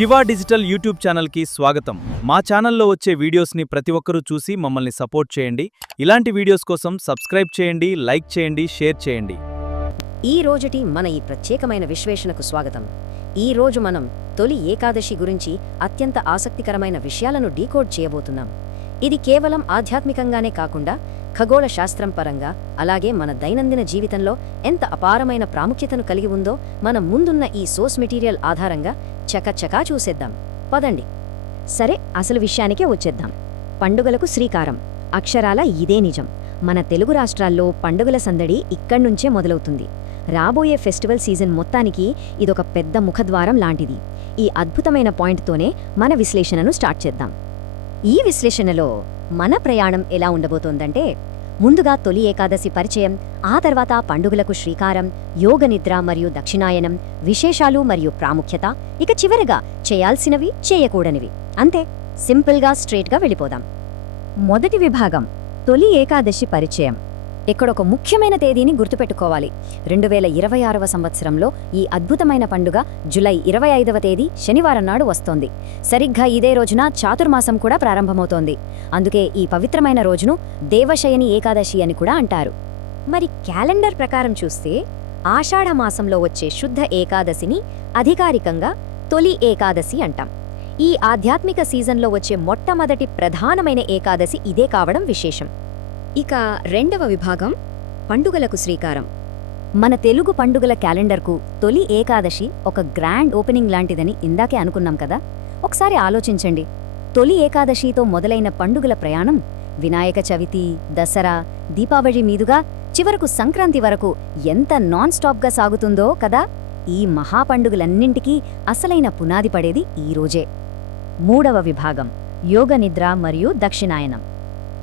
Shiva digital YouTube ఛానల్కి స్వాగతం. మా ఛానల్లో వచ్చే వీడియోస్ని ప్రతి ఒక్కరూ చూసి మమ్మల్ని సపోర్ట్ చేయండి. ఇలాంటి వీడియోస్ కోసం సబ్స్క్రైబ్ చేయండి, లైక్ చేయండి, షేర్ చేయండి. ఈ రోజుటి మన ఈ ప్రత్యేకమైన విశ్లేషణకు స్వాగతం. ఈ రోజు మనం తొలి ఏకాదశి గురించి అత్యంత ఆసక్తికరమైన విషయాలను డీకోడ్ చేయబోతున్నాం. ఇది కేవలం ఆధ్యాత్మికంగానే కాకుండా ఖగోళ శాస్త్రం పరంగా అలాగే మన దైనందిన జీవితంలో ఎంత అపారమైన ప్రాముఖ్యతను కలిగి ఉందో మనం ముందున్న ఈ సోర్స్ మెటీరియల్ ఆధారంగా చకచకా చూసేద్దాం. పదండి. సరే, అసలు విషయానికే వచ్చేద్దాం. పండుగలకు శ్రీకారం. అక్షరాల ఇదే నిజం. మన తెలుగు రాష్ట్రాల్లో పండుగల సందడి ఇక్కడ్నుంచే మొదలవుతుంది. రాబోయే ఫెస్టివల్ సీజన్ మొత్తానికి ఇదొక పెద్ద ముఖద్వారం లాంటిది. ఈ అద్భుతమైన పాయింట్తోనే మన విశ్లేషణను స్టార్ట్ చేద్దాం. ఈ విశ్లేషణలో మన ప్రయాణం ఎలా ఉండబోతోందంటే, ముందుగా తొలి ఏకాదశి పరిచయం, ఆ తర్వాత పండుగలకు శ్రీకారం, యోగనిద్ర మరియు దక్షిణాయనం, విశేషాలు మరియు ప్రాముఖ్యత, ఇక చివరగా చేయాల్సినవి, చేయకూడనివి. అంతే, సింపుల్గా స్ట్రేట్గా వెళ్ళిపోదాం. మొదటి విభాగం, తొలి ఏకాదశి పరిచయం. ఇక్కడొక ముఖ్యమైన తేదీని గుర్తుపెట్టుకోవాలి. 2026వ సంవత్సరంలో ఈ అద్భుతమైన పండుగ జులై 25వ తేదీ శనివారం నాడు వస్తోంది. సరిగ్గా ఇదే రోజున చాతుర్మాసం కూడా ప్రారంభమవుతోంది. అందుకే ఈ పవిత్రమైన రోజును దేవశయని ఏకాదశి అని కూడా అంటారు. మరి క్యాలెండర్ ప్రకారం చూస్తే ఆషాఢమాసంలో వచ్చే శుద్ధ ఏకాదశిని అధికారికంగా తొలి ఏకాదశి అంటాం. ఈ ఆధ్యాత్మిక సీజన్లో వచ్చే మొట్టమొదటి ప్రధానమైన ఏకాదశి ఇదే కావడం విశేషం. ఇక రెండవ విభాగం, పండుగలకు శ్రీకారం. మన తెలుగు పండుగల క్యాలెండర్కు తొలి ఏకాదశి ఒక గ్రాండ్ ఓపెనింగ్ లాంటిదని ఇందాకే అనుకున్నాం కదా. ఒకసారి ఆలోచించండి. తొలి ఏకాదశితో మొదలైన పండుగల ప్రయాణం వినాయక చవితి, దసరా, దీపావళి మీదుగా చివరకు సంక్రాంతి వరకు ఎంత నాన్ స్టాప్గా సాగుతుందో కదా. ఈ మహాపండుగలన్నింటికీ అసలైన పునాది పడేది ఈరోజే. మూడవ విభాగం, యోగనిద్ర మరియు దక్షిణాయనం.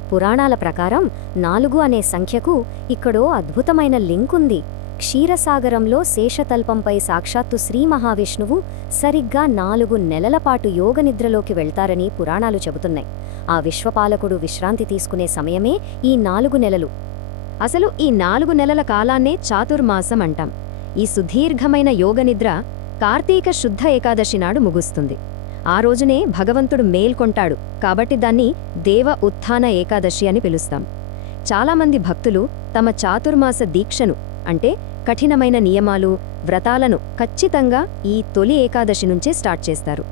పురాణాల ప్రకారం 4 అనే సంఖ్యకు ఇక్కడో అద్భుతమైన లింక్ ఉంది. క్షీరసాగరంలో శేషతల్పంపై సాక్షాత్తు శ్రీ మహావిష్ణువు సరిగ్గా 4 నెలల పాటు యోగనిద్రలోకి వెళ్తారని పురాణాలు చెబుతున్నాయి. ఆ విశ్వపాలకుడు విశ్రాంతి తీసుకునే సమయమే ఈ 4 నెలలు. అసలు ఈ 4 నెలల కాలాన్నే చాతుర్మాసం అంటాం. ఈ సుదీర్ఘమైన యోగనిద్ర కార్తీక శుద్ధ ఏకాదశి నాడు ముగుస్తుంది. ఆ రోజునే భగవంతుడు మేల్కొంటాడు కాబట్టి దాన్ని దేవ ఉత్థాన ఏకాదశి అని పిలుస్తాం. చాలామంది భక్తులు తమ చాతుర్మాస దీక్షను, అంటే కఠినమైన నియమాలు, వ్రతాలను ఖచ్చితంగా ఈ తొలి ఏకాదశి నుంచే స్టార్ట్ చేస్తారు.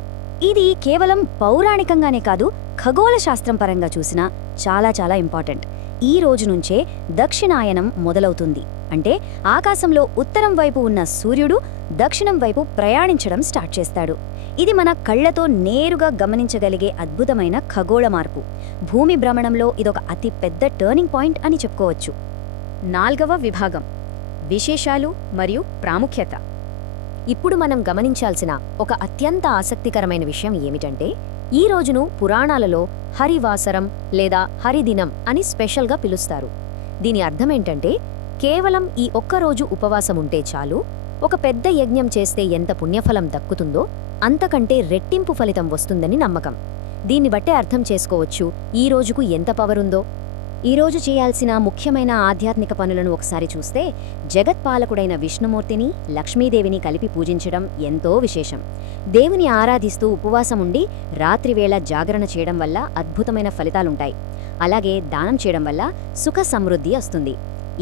ఇది కేవలం పౌరాణికంగానే కాదు, ఖగోళ శాస్త్రం పరంగా చూసినా చాలా చాలా ఇంపార్టెంట్. ఈ రోజు నుంచే దక్షిణాయనం మొదలవుతుంది. అంటే ఆకాశంలో ఉత్తరం వైపు ఉన్న సూర్యుడు దక్షిణం వైపు ప్రయాణించడం స్టార్ట్ చేస్తాడు. ఇది మన కళ్లతో నేరుగా గమనించగలిగే అద్భుతమైన ఖగోళ మార్పు. భూమి భ్రమణంలో ఇదొక అతి పెద్ద టర్నింగ్ పాయింట్ అని చెప్పుకోవచ్చు. నాల్గవ విభాగం, విశేషాలు మరియు ప్రాముఖ్యత. ఇప్పుడు మనం గమనించాల్సిన ఒక అత్యంత ఆసక్తికరమైన విషయం ఏమిటంటే, ఈ రోజును పురాణాలలో హరివాసరం లేదా హరిదినం అని స్పెషల్గా పిలుస్తారు. దీని అర్థమేంటంటే, కేవలం ఈ ఒక్కరోజు ఉపవాసం ఉంటే చాలు, ఒక పెద్ద యజ్ఞం చేస్తే ఎంత పుణ్యఫలం దక్కుతుందో అంతకంటే రెట్టింపు ఫలితం వస్తుందని నమ్మకం. దీన్ని బట్టే అర్థం చేసుకోవచ్చు ఈ రోజుకు ఎంత పవర్ ఉందో. ఈరోజు చేయాల్సిన ముఖ్యమైన ఆధ్యాత్మిక పనులను ఒకసారి చూస్తే, జగత్పాలకుడైన విష్ణుమూర్తిని, లక్ష్మీదేవిని కలిపి పూజించడం ఎంతో విశేషం. దేవుని ఆరాధిస్తూ ఉపవాసం ఉండి రాత్రివేళ జాగరణ చేయడం వల్ల అద్భుతమైన ఫలితాలుంటాయి. అలాగే దానం చేయడం వల్ల సుఖ సమృద్ధి వస్తుంది.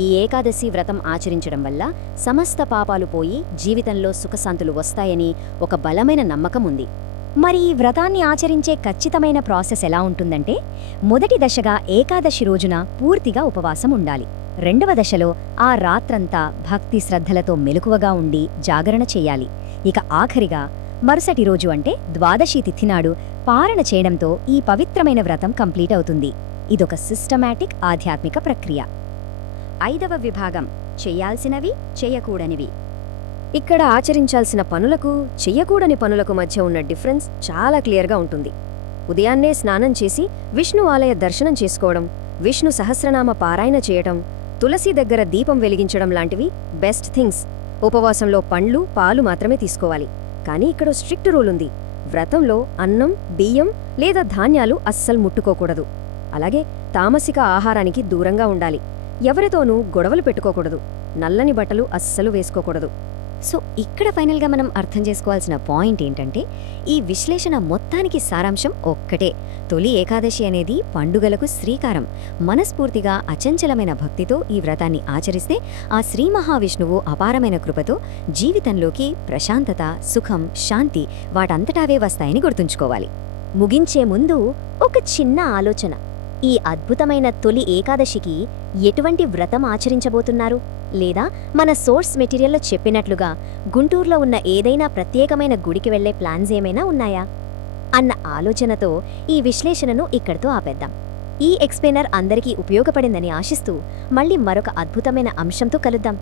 ఈ ఏకాదశి వ్రతం ఆచరించడం వల్ల సమస్త పాపాలు పోయి జీవితంలో సుఖశాంతులు వస్తాయని ఒక బలమైన నమ్మకం ఉంది. మరి ఈ వ్రతాన్ని ఆచరించే ఖచ్చితమైన ప్రాసెస్ ఎలా ఉంటుందంటే, మొదటి దశగా ఏకాదశి రోజున పూర్తిగా ఉపవాసం ఉండాలి. రెండవ దశలో ఆ రాత్రంతా భక్తి శ్రద్ధలతో మెలకువగా ఉండి జాగరణ చేయాలి. ఇక ఆఖరిగా మరుసటి రోజు అంటే ద్వాదశి తిథినాడు పారణ చేయడంతో ఈ పవిత్రమైన వ్రతం కంప్లీట్ అవుతుంది. ఇదొక సిస్టమాటిక్ ఆధ్యాత్మిక ప్రక్రియ. ఐదవ విభాగం, చెయ్యాల్సినవి, చేయకూడనివి. ఇక్కడ ఆచరించాల్సిన పనులకు, చెయ్యకూడని పనులకు మధ్య ఉన్న డిఫరెన్స్ చాలా క్లియర్గా ఉంటుంది. ఉదయాన్నే స్నానం చేసి విష్ణు ఆలయ దర్శనం చేసుకోవడం, విష్ణు సహస్రనామ పారాయణ చేయటం, తులసి దగ్గర దీపం వెలిగించడం లాంటివి బెస్ట్ థింగ్స్. ఉపవాసంలో పండ్లు, పాలు మాత్రమే తీసుకోవాలి. కానీ ఇక్కడ స్ట్రిక్ట్ రూల్ ఉంది. వ్రతంలో అన్నం, బియ్యం లేదా ధాన్యాలు అస్సలు ముట్టుకోకూడదు. అలాగే తామసిక ఆహారానికి దూరంగా ఉండాలి. ఎవరితోనూ గొడవలు పెట్టుకోకూడదు. నల్లని బట్టలు అస్సలు వేసుకోకూడదు. సో ఇక్కడ ఫైనల్గా మనం అర్థం చేసుకోవాల్సిన పాయింట్ ఏంటంటే ఈ విశ్లేషణ మొత్తానికి సారాంశం ఒక్కటే. తొలి ఏకాదశి అనేది పండుగలకు శ్రీకారం. మనస్ఫూర్తిగా అచంచలమైన భక్తితో ఈ వ్రతాన్ని ఆచరిస్తే ఆ శ్రీ మహావిష్ణువు అపారమైన కృపతో జీవితంలోకి ప్రశాంతత, సుఖం, శాంతి వాటంతటావే వస్తాయని గుర్తుంచుకోవాలి. ముగించే ముందు ఒక చిన్న ఆలోచన. ఈ అద్భుతమైన తొలి ఏకాదశికి ఎటువంటి వ్రతం ఆచరించబోతున్నారు? లేదా మన సోర్స్ మెటీరియల్లో చెప్పినట్లుగా గుంటూరులో ఉన్న ఏదైనా ప్రత్యేకమైన గుడికి వెళ్లే ప్లాన్స్ ఏమైనా ఉన్నాయా అన్న ఆలోచనతో ఈ విశ్లేషణను ఇక్కడితో ఆపేద్దాం. ఈ ఎక్స్ప్లెయినర్ అందరికీ ఉపయోగపడిందని ఆశిస్తూ మళ్ళీ మరొక అద్భుతమైన అంశంతో కలుద్దాం.